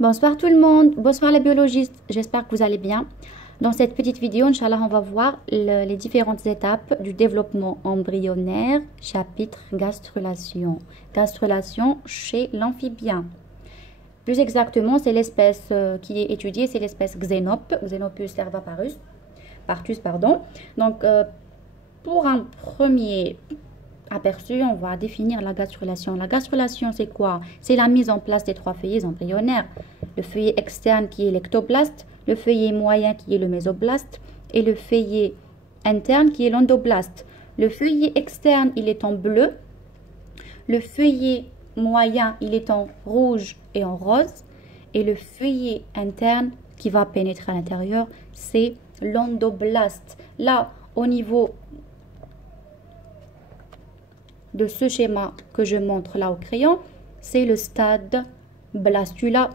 Bonsoir tout le monde, bonsoir les biologistes, j'espère que vous allez bien. Dans cette petite vidéo, Inch'Allah, on va voir les différentes étapes du développement embryonnaire, chapitre gastrulation. Gastrulation chez l'amphibien. Plus exactement, c'est l'espèce qui est étudiée, c'est l'espèce Xenopus servaparus, pardon. Donc, pour un premier aperçu, on va définir la gastrulation. La gastrulation, c'est quoi? C'est la mise en place des trois feuillets embryonnaires. Le feuillet externe qui est l'ectoblaste, le feuillet moyen qui est le mésoblaste et le feuillet interne qui est l'endoblaste. Le feuillet externe, il est en bleu. Le feuillet moyen, il est en rouge et en rose. Et le feuillet interne qui va pénétrer à l'intérieur, c'est l'endoblaste. Là, au niveau de ce schéma que je montre là au crayon, c'est le stade blastula.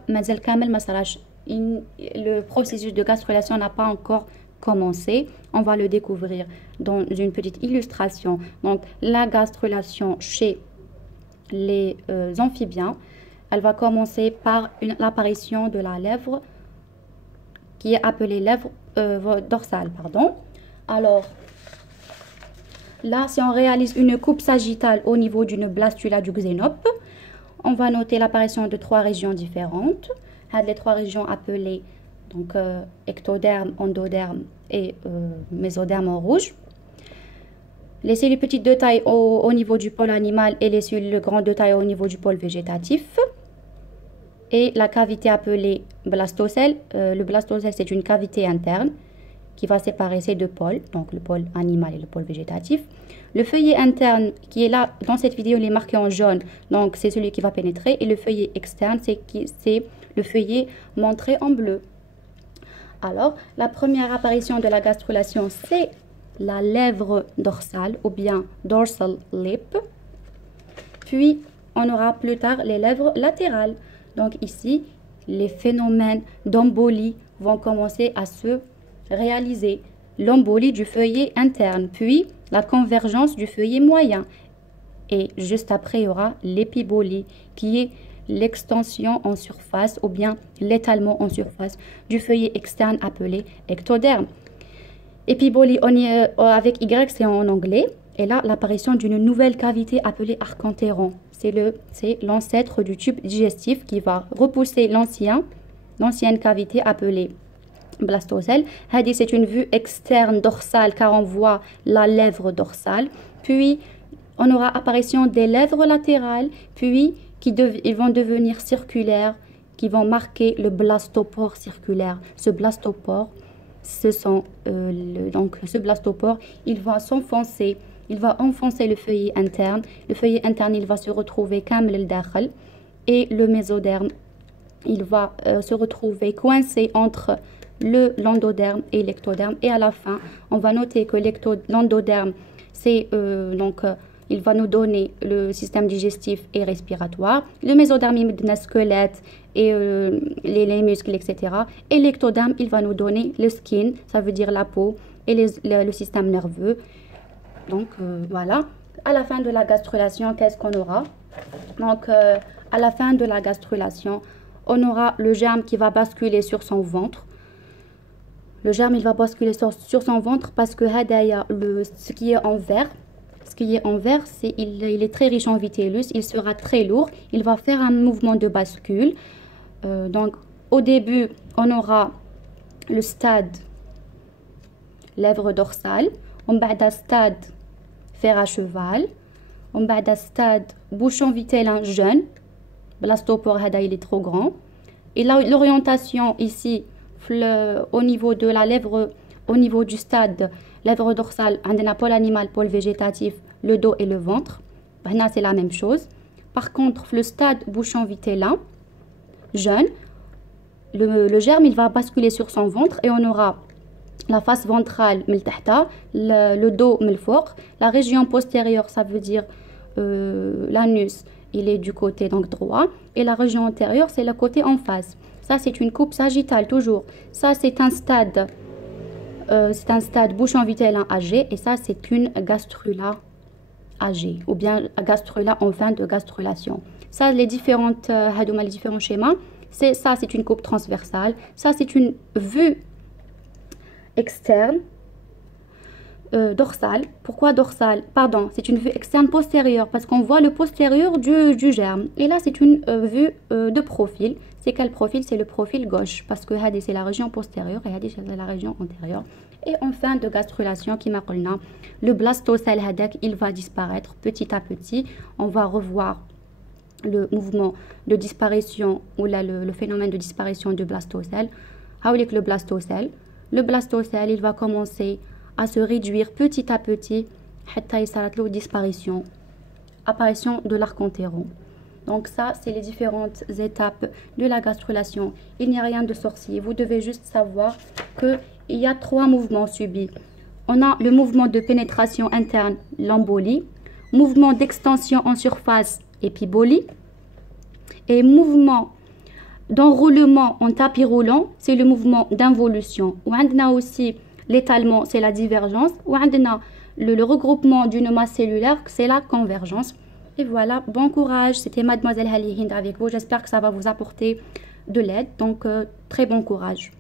Le processus de gastrulation n'a pas encore commencé. On va le découvrir dans une petite illustration. Donc, la gastrulation chez les amphibiens, elle va commencer par l'apparition de la lèvre qui est appelée lèvre dorsale. Alors, là, si on réalise une coupe sagittale au niveau d'une blastula du xénope, on va noter l'apparition de trois régions différentes. Les trois régions appelées donc, ectoderme, endoderme et mésoderme en rouge. Les cellules petites de taille au niveau du pôle animal et les cellules grandes de taille au niveau du pôle végétatif. Et la cavité appelée blastocèle. Le blastocèle, c'est une cavité interne qui va séparer ces deux pôles, donc le pôle animal et le pôle végétatif. Le feuillet interne qui est là, dans cette vidéo, il est marqué en jaune, donc c'est celui qui va pénétrer. Et le feuillet externe, c'est le feuillet montré en bleu. Alors, la première apparition de la gastrulation, c'est la lèvre dorsale ou bien dorsal lip. Puis, on aura plus tard les lèvres latérales. Donc ici, les phénomènes d'embolie vont commencer à se réaliser. L'embolie du feuillet interne, puis la convergence du feuillet moyen. Et juste après, il y aura l'épibolie, qui est l'extension en surface ou bien l'étalement en surface du feuillet externe appelé ectoderme. Épibolie, avec Y, c'est en anglais. Et là, l'apparition d'une nouvelle cavité appelée archentéron. C'est l'ancêtre du tube digestif qui va repousser l'ancienne cavité appelée blastocèle. C'est une vue externe dorsale car on voit la lèvre dorsale. Puis, on aura apparition des lèvres latérales, puis ils vont devenir circulaires, qui vont marquer le blastopore circulaire. Ce blastopore, ce blastopore, il va s'enfoncer. Il va enfoncer le feuillet interne. Le feuillet interne, il va se retrouver comme le dakhal. Et le mésoderme, il va se retrouver coincé entre l'endoderme et l'ectoderme. Et à la fin, on va noter que l'endoderme, il va nous donner le système digestif et respiratoire. Le mésoderme, il nous donne le squelette et les muscles, etc. Et l'ectoderme, il va nous donner le skin, ça veut dire la peau, et le système nerveux. Donc, voilà. À la fin de la gastrulation, qu'est-ce qu'on aura? Donc, à la fin de la gastrulation, on aura le germe qui va basculer sur son ventre. Le germe, il va basculer sur son ventre parce que ce qui est en vert, il est très riche en vitellus, il sera très lourd, il va faire un mouvement de bascule. Donc, au début, on aura le stade lèvre dorsale, on va d'un stade fer à cheval, on va d'un stade bouchon vitellin jeune, blastopore, il est trop grand. Et là, l'orientation ici, au niveau de la lèvre, au niveau du stade lèvre dorsale, on a pôle animal, pôle végétatif, le dos et le ventre. C'est la même chose. Par contre, le stade bouchon vitellin jeune, le germe, il va basculer sur son ventre et on aura la face ventrale, le dos, la région postérieure, ça veut dire l'anus, il est du côté donc droit, et la région antérieure, c'est le côté en face. Ça, c'est une coupe sagittale, toujours. Ça, c'est un stade bouchon vitellin âgé, et ça, c'est une gastrula âgée, ou bien gastrula en fin de gastrulation. Ça, les différents schémas, c'est une coupe transversale. Ça, c'est une vue externe. Dorsale. Pourquoi dorsale? Pardon, c'est une vue externe postérieure parce qu'on voit le postérieur du germe. Et là, c'est une vue de profil. C'est quel profil? C'est le profil gauche parce que hadi c'est la région postérieure et hadi c'est la région antérieure. Et enfin, de gastrulation, qui m'a dit, le blastocèle hadak, il va disparaître petit à petit. On va revoir le mouvement de disparition ou là, le phénomène de disparition du blastocèle. Haoulik le blastocèle. Le blastocèle, il va commencer à se réduire petit à petit jusqu'à la disparition, apparition de l'arc entéron. Donc ça, c'est les différentes étapes de la gastrulation. Il n'y a rien de sorcier. Vous devez juste savoir qu'il y a 3 mouvements subis. On a le mouvement de pénétration interne, l'embolie, mouvement d'extension en surface, épibolie, et mouvement d'enroulement en tapis roulant, c'est le mouvement d'involution. On a aussi l'étalement, c'est la divergence. Ou le regroupement d'une masse cellulaire, c'est la convergence. Et voilà, bon courage. C'était Mademoiselle Hali Hind avec vous. J'espère que ça va vous apporter de l'aide. Donc, très bon courage.